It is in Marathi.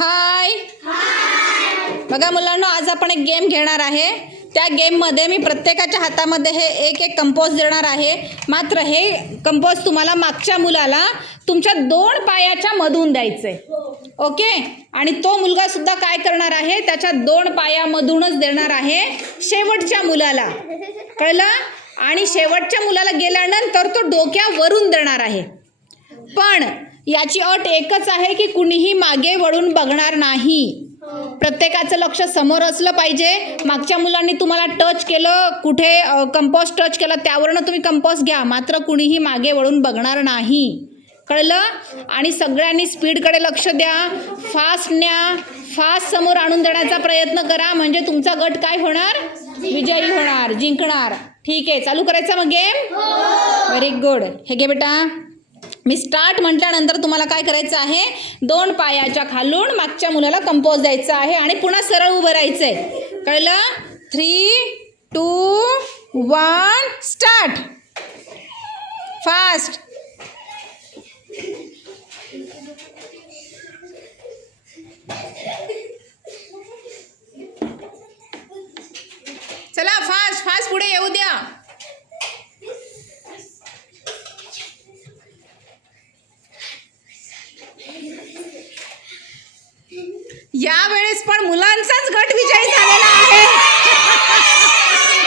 हाय बघा मुलांनो, आज आपण एक गेम घेणार आहे. त्या गेममध्ये मी प्रत्येकाच्या हातामध्ये हे एक एक कंपोस्ट देणार आहे. मात्र हे कंपोस्ट तुम्हाला मागच्या मुलाला तुमच्या 2 पायाच्या मधून द्यायचे. ओके. आणि तो मुलगा सुद्धा काय करणार आहे, त्याच्या 2 पायामधूनच देणार आहे शेवटच्या मुलाला. कळलं? आणि शेवटच्या मुलाला गेल्यानंतर तो डोक्यावरून देणार आहे. पण याची अट एकच आहे की कुणीही मागे वळून बघणार नाही. प्रत्येकाचं लक्ष समोर असलं पाहिजे. मागच्या मुलांनी तुम्हाला टच केलं, कुठे कंपोस्ट टच केलं, त्यावरनं तुम्ही कंपोस्ट घ्या. मात्र कुणीही मागे वळून बघणार नाही. कळलं? आणि सगळ्यांनी स्पीडकडे लक्ष द्या. फास्ट न्या, फास्ट समोर आणून देण्याचा प्रयत्न करा. म्हणजे तुमचा गट काय होणार? विजयी होणार, जिंकणार. ठीक आहे, चालू करायचा मग गेम. Very good. हे घे बेटा. मी स्टार्ट म्हटल्यानंतर तुम्हाला काय करायचं आहे, 2 पायाच्या खालून मागच्या मुलाला कंपोस्ट द्यायचं आहे आणि पुन्हा सरळ उभं राहायचं आहे. कळलं? 3, 2, 1 स्टार्ट. फास्ट. चला फास्ट फास्ट पुढे येऊ द्या. यावेळेस पण मुलांचाच गट विजयी